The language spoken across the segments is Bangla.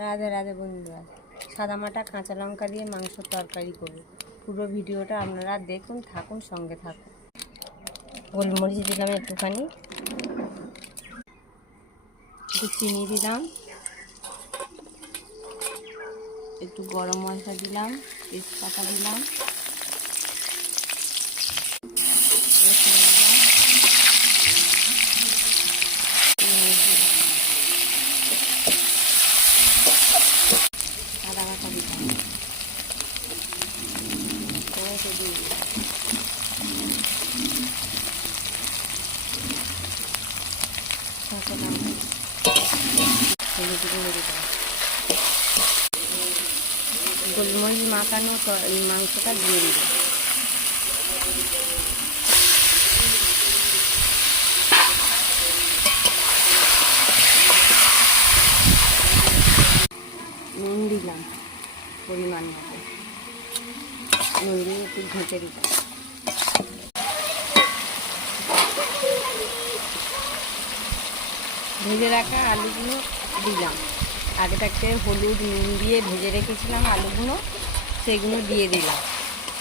রাধে রাধে বন্ধুরা, সাদামাটা কাঁচা লঙ্কা দিয়ে মাংসর তরকারি করব। পুরো ভিডিওটা আপনারা দেখুন, থাকুন, সঙ্গে থাকুন। গোলমরিচ দিলাম একটুখানি, একটু চিনি দিলাম, একটু গরম মশলা দিলাম, তেজপাতা দিলাম, রসুন দিলাম, আদা বাটা দিলাম, টমেটো দিয়ে দিলাম, কাঁচা লঙ্কা, হলুদ গুঁড়ো দিলাম, গোলমরিচ মাখানো এই মাংসটা দিয়ে দিলাম। নুন দিলাম পরিমাণ মতো, নুন দিয়ে একটু ঢেকে দিলাম। ভেজে রাখা আলুগুলো দিলাম, আগে থাকতে হলুদ নুন দিয়ে ভেজে রেখেছিলাম আলুগুলো, সেগুলো দিয়ে দিলাম।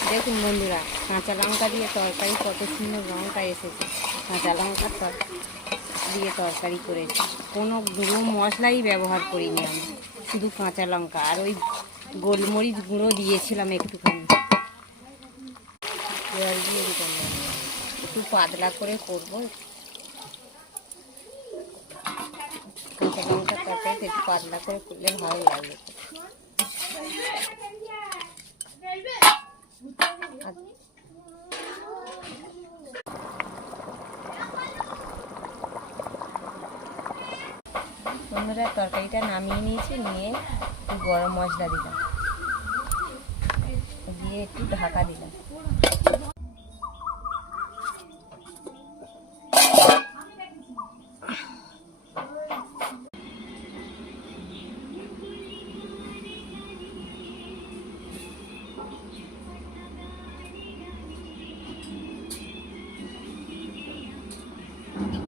দেখুন বন্ধুরা, কাঁচা লঙ্কা দিয়ে তরকারি কত সুন্দর রঙটা এসেছে। কাঁচা লঙ্কা দিয়ে তরকারি করেছি, কোনো গুঁড়ো মশলাই ব্যবহার করিনি আমি, শুধু কাঁচা লঙ্কা আর ওই গোলমরিচ গুঁড়ো দিয়েছিলাম একটুখানি। জল দিয়ে দিলাম, একটু পাতলা করে করবো। কাঁচা লঙ্কার তরকারিটা একটু পাতলা করে করলে ভালো লাগবে। বন্ধুরা, তরকারিটা নামিয়ে নিয়েছি, নিয়ে একটু গরম মশলা দিলাম, দিয়ে একটু ঢাকা দিলাম।